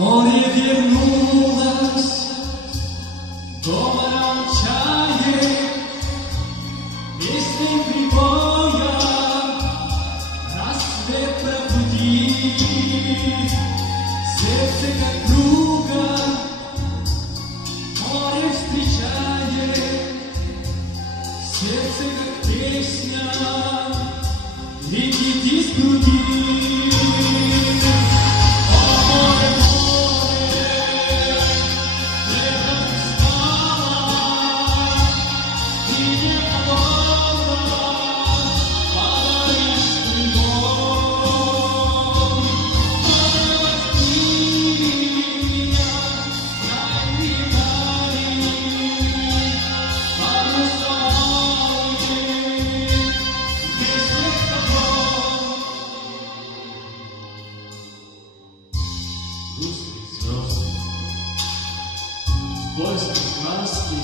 Море вернулось, говором чаек, песни прибоя, рассвет пробудит, сердце как друга, море встречает, сердце как песня, летит из груди. Сквозь краски,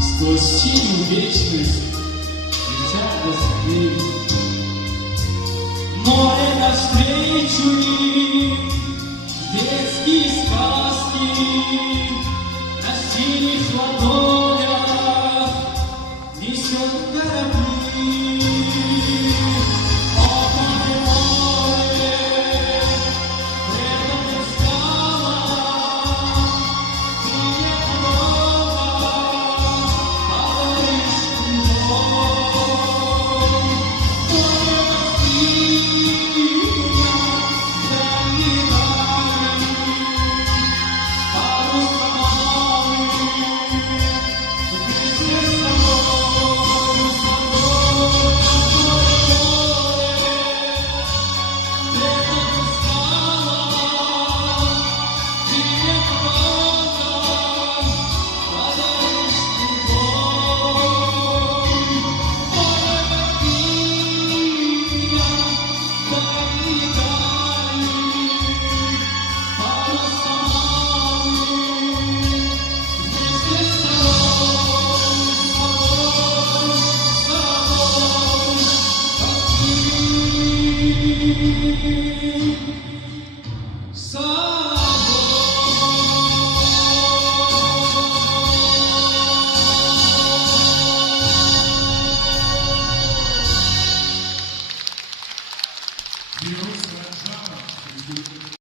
сквозь синюю вечность летят дожди. Море навстречу им, детские сказки на синих ладонях несет гора.